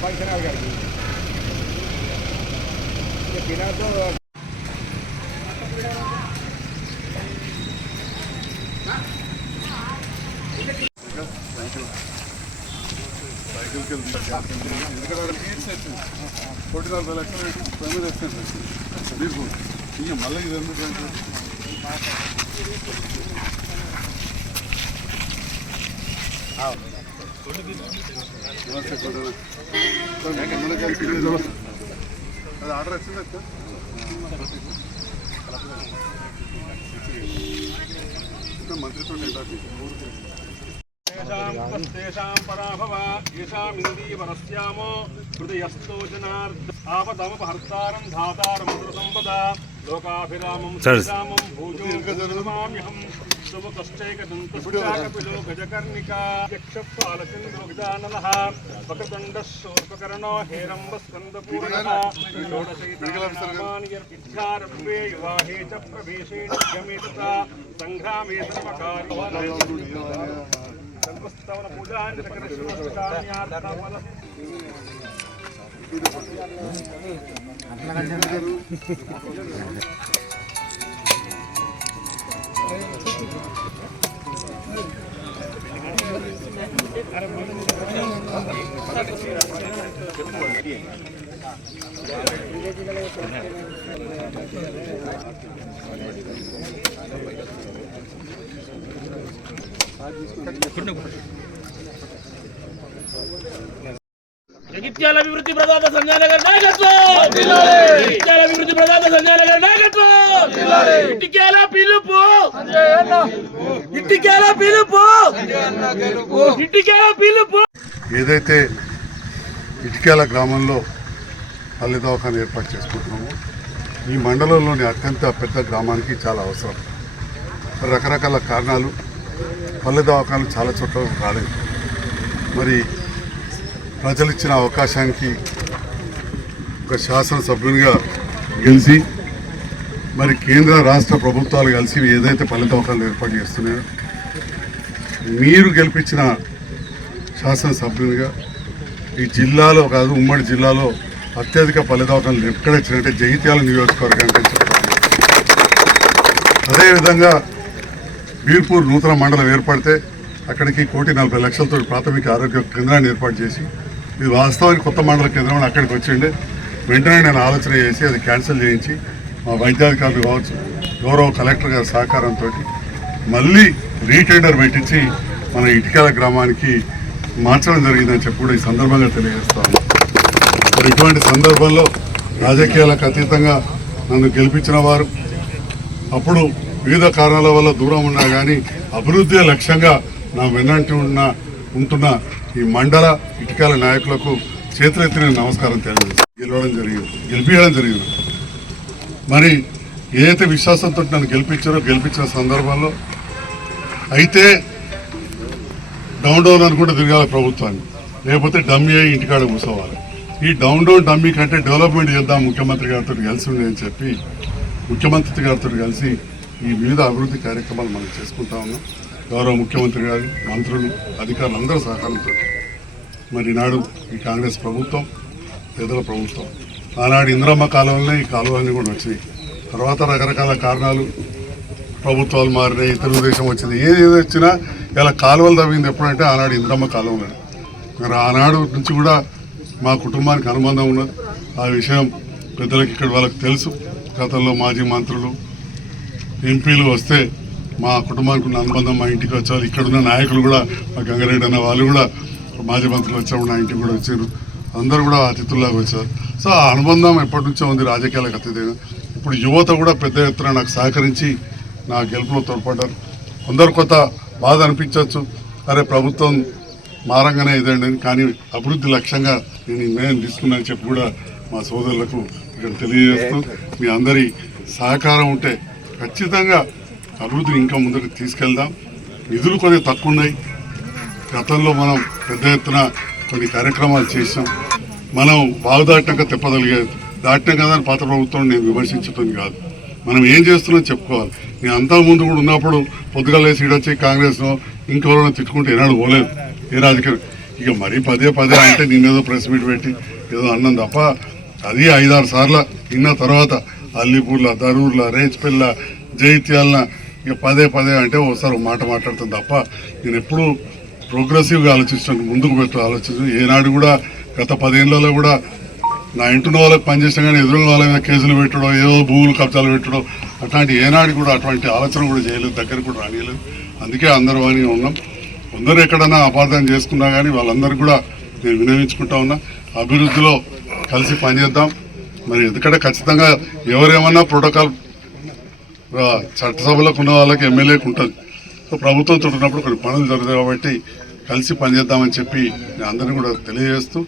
Function గారికి తినతో సైకిల్కి కోటి నలభై లక్షలు పెట్టి తొమ్మిది ఎక్స్పెన్స్ వచ్చింది మీరు ఇక మళ్ళీ ఇది ఎందుకంటే నమస్తే అది ఆర్డర్ వచ్చింది అక్క మంత్రితో తేషాం పరాభవ ఏషాం ఇందీవరస్యామో హృదయస్తోజనార్థ ఆపదమపహర్తారం ధాతారం సంపద లోకాభిరామం శ్రీరామం భూజోహం శుభకష్టైకదంతశాకపిలోకజకర్ణికాక్షపాలచంద్రోగజానన వక్రదండశోకర్ణో హేరంబస్కందపూర్ణోడశైతార్పే వివాహే చ ప్రవేశేణ గమే తథా సంగ్రామే సర్వకార్యవన పూజాన్ని తీసుకుంటే నిత్యాల అభివృద్ధి ప్రదాత సంజయనగర్ నాయకత్వం! నిత్యాల అభివృద్ధి ప్రదాత సంజయనగర్ నాయకత్వం! ఇటుకేల పిలుపు! ఇటుకేల పిలుపు! ఇటుకేల పిలుపు! ఏదైతే ఇటుకేల గ్రామంలో పల్లె దవాఖాన ఏర్పాటు చేసుకుంటున్నామో ఈ మండలంలోని అత్యంత పెద్ద గ్రామానికి చాలా అవసరం. రకరకాల కారణాలు పల్లె దవాఖానలు చాలా చోట్ల రాలేదు. మరి ప్రజలు ఇచ్చిన అవకాశానికి ఒక శాసనసభ్యునిగా గెలిచి మరి కేంద్ర రాష్ట్ర ప్రభుత్వాలు కలిసి ఏదైతే పల్లె ఏర్పాటు చేస్తున్నాయో మీరు గెలిపించిన శాసనసభ్యునిగా ఈ జిల్లాలో కాదు ఉమ్మడి జిల్లాలో అత్యధిక పల్లె ఎక్కడ ఇచ్చినట్టే జగిత్యాల నియోజకవర్గానికి చెప్తాను అదేవిధంగా బీర్పూర్ నూతన మండలం ఏర్పడితే అక్కడికి కోటి నలభై లక్షలతో ప్రాథమిక ఆరోగ్య కేంద్రాన్ని ఏర్పాటు చేసి ఇది వాస్తవానికి కొత్త మండల కేంద్రం అక్కడికి వచ్చిండే. వెంటనే నేను ఆలోచన చేసి అది క్యాన్సిల్ చేయించి మా వైద్యాధికారులు కావచ్చు గౌరవ కలెక్టర్ గారి సహకారంతో మళ్ళీ రీటెండర్ పెట్టించి మన ఇటుకల గ్రామానికి మార్చడం జరిగిందని చెప్పి కూడా ఈ సందర్భంగా తెలియజేస్తాను మరి ఇటువంటి సందర్భంలో రాజకీయాలకు అతీతంగా నన్ను గెలిపించిన వారు అప్పుడు వివిధ కారణాల వల్ల దూరం ఉన్నా కానీ అభివృద్ధి లక్ష్యంగా నా వెన్నంటి ఉన్న ఉంటున్న ఈ మండల ఇటుకాల నాయకులకు చేతులెత్తిన నమస్కారం తెలియజేస్తాను. గెలవడం జరిగింది. గెలిపించడం జరిగింది. మరి ఏదైతే విశ్వాసంతో నన్ను గెలిపించారో గెలిపించిన సందర్భంలో అయితే డౌన్ డౌన్ అనుకుంటే తిరగాలి ప్రభుత్వాన్ని. లేకపోతే డమ్మీ అయ్యి ఇంటికాడ కూర్చోవాలి. ఈ డౌన్ డౌన్ డమ్మీ కంటే డెవలప్మెంట్ చేద్దాం ముఖ్యమంత్రి గారితో కలిసి ఉండి అని చెప్పి ముఖ్యమంత్రి గారితో కలిసి ఈ వివిధ అభివృద్ధి కార్యక్రమాలు మనం చేసుకుంటా ఉన్నాం. గౌరవ ముఖ్యమంత్రి గారు మంత్రులు అధికారులు అందరూ సహకారంతో. మరి నాడు ఈ కాంగ్రెస్ ప్రభుత్వం పేదల ప్రభుత్వం. ఆనాడు ఇంద్రమ్మ కాలువలనే ఈ కాలువలన్నీ కూడా వచ్చినాయి. తర్వాత రకరకాల కారణాలు ప్రభుత్వాలు మారినాయి తెలుగుదేశం వచ్చింది. ఏది ఏది వచ్చినా ఇలా కాలువలు తవ్వింది ఎప్పుడంటే ఆనాడు ఇంద్రమ్మ కాలువలు మరి ఆనాడు నుంచి కూడా మా కుటుంబానికి అనుబంధం ఉన్నది. ఆ విషయం పెద్దలకు ఇక్కడ వాళ్ళకి తెలుసు. గతంలో మాజీ మంత్రులు ఎంపీలు వస్తే మా కుటుంబానికి ఉన్న అనుబంధం మా ఇంటికి వచ్చారు. ఇక్కడ ఉన్న నాయకులు కూడా మా గంగారెడ్డి అన్న వాళ్ళు కూడా మాజీ మంత్రులు వచ్చినప్పుడు నా ఇంటికి కూడా వచ్చారు. అందరూ కూడా అతిథుల్లాగా వచ్చారు. సో ఆ అనుబంధం ఎప్పటి నుంచో ఉంది రాజకీయాలకు అతీతంగా. ఇప్పుడు యువత కూడా పెద్ద ఎత్తున నాకు సహకరించి నా గెలుపులో తోడ్పడ్డారు. కొందరు కొత్త బాధ అనిపించవచ్చు. అరే ప్రభుత్వం మారంగానే ఇదండి కానీ అభివృద్ధి లక్ష్యంగా నేను నిర్ణయం తీసుకున్నానని చెప్పి కూడా మా సోదరులకు ఇక్కడ తెలియజేస్తూ మీ అందరి సహకారం ఉంటే ఖచ్చితంగా అభివృద్ధిని ఇంకా ముందుకు తీసుకెళ్దాం. నిధులు కొద్దిగా తక్కువ ఉన్నాయి గతంలో మనం పెద్ద ఎత్తున కొన్ని కార్యక్రమాలు చేసాం మనం బాగు దాటినాక తెప్పదలిగేది దాటినా కదా అని పాత ప్రభుత్వం నేను విమర్శించడం కాదు. మనం ఏం చేస్తున్నాం చెప్పుకోవాలి. నేను అంతా ముందు కూడా ఉన్నప్పుడు పొద్దుగా లేచి ఈడొచ్చి కాంగ్రెస్ను ఇంకెవరైనా తిట్టుకుంటే ఏనాడు పోలేదు. ఏ రాజకీయం? ఇక మరీ పదే పదే అంటే నేనేదో ప్రెస్ మీట్ పెట్టి ఏదో అన్నం తప్ప అది ఐదారు సార్లు విన్న తర్వాత అల్లిపూర్ల దరూర్ల రేచిపిల్ల జైత్యాల ఇక పదే పదే అంటే ఒకసారి ఒక మాట మాట్లాడుతాను తప్ప నేను ఎప్పుడూ ప్రోగ్రెసివ్గా ఆలోచిస్తాను ముందుకు పెట్టు ఆలోచించు ఏనాడు కూడా గత పదేళ్ళలో కూడా నా ఇంటి వాళ్ళకి పనిచేసిన కానీ ఎదురు వాళ్ళ మీద కేసులు పెట్టడం ఏదో భూములు కబ్జాలు పెట్టడం అట్లాంటి ఏనాడు కూడా అటువంటి ఆలోచన కూడా చేయలేదు దగ్గర కూడా రానియలేదు. అందుకే అందరూ అని ఉన్నాం. అందరూ ఎక్కడన్నా అపార్థం చేసుకున్నా కానీ వాళ్ళందరూ కూడా నేను వినియోగించుకుంటా ఉన్నా. అభివృద్ధిలో కలిసి పనిచేద్దాం. మరి ఎందుకంటే ఖచ్చితంగా ఎవరేమన్నా ప్రోటోకాల్ చట్టసభలకు ఉన్న వాళ్ళకి ఎమ్మెల్యేకి ఉంటుంది సో ప్రభుత్వంతో ఉన్నప్పుడు కొన్ని పనులు జరుగుతాయి కాబట్టి కలిసి పనిచేద్దామని చెప్పి నేను అందరినీ కూడా తెలియజేస్తూ